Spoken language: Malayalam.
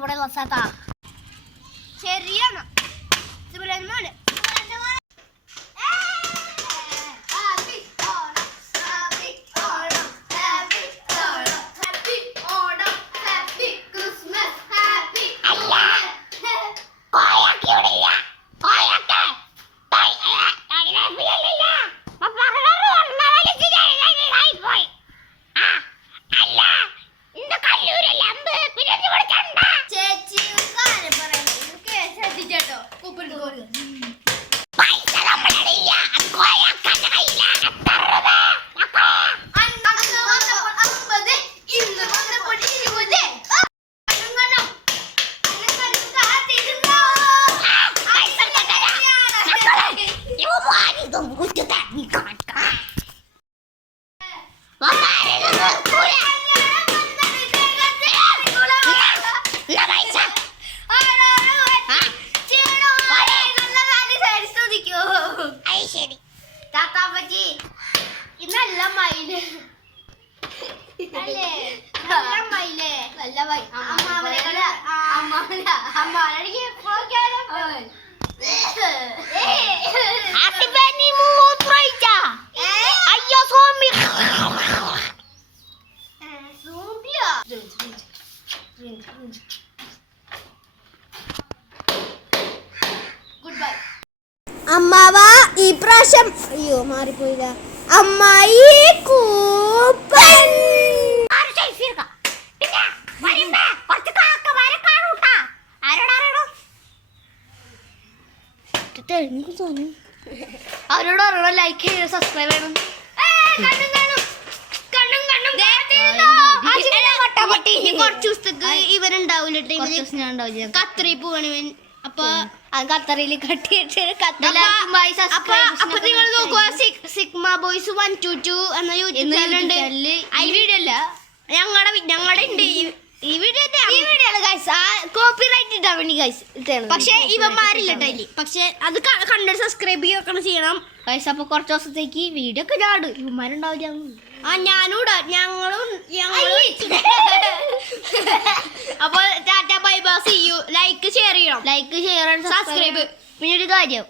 ഇവിടെ സ്ഥലത്താ ശരിയാണ്. അമ്മാവ ഈ പ്രാവശ്യം അയ്യോ മാറിപ്പോയില്ല. അമ്മായി കൂപ്പൻ അവരോട് പറയണോ ലൈക്ക് ചെയ്യണം സബ്സ്ക്രൈബ് ചെയ്യണം. കുറച്ച് ദിവസത്തേക്ക് ഇവനുണ്ടാവില്ല കത്രി പോവാണ് ഇവൻ. അപ്പൊ ഖത്തറിൽ കട്ടിയിട്ട് അപ്പൊ നിങ്ങൾ നോക്കുക സിഗ്മ ബോയ്സ് 122 എന്ന യൂട്യൂബ് ചാനലുണ്ട്. ഈ വീഡിയോ അല്ല ഞങ്ങളുടെ ഉണ്ട് ഈ വീഡിയോ കോപ്പിറൈറ്റ് ഇട്ടാ വേണ്ടി ഗൈസ്. പക്ഷെ ഇവന്മാരില്ല ടൈലി. പക്ഷെ അത് കണ്ടിട്ട് സബ്സ്ക്രൈബ് ചെയ്യൊക്കെ ചെയ്യണം ഗൈസ്. അപ്പൊ കുറച്ച് ദിവസത്തേക്ക് വീഡിയോ ഒക്കെ ചാട് ഇവന്മാരുണ്ടാവില്ല. ഞാനൂടെ ഞങ്ങളും അപ്പൊ tata bye bye see you. Like share ചെയ്യണം സബ്സ്ക്രൈബ്. പിന്നെ ഒരു കാര്യം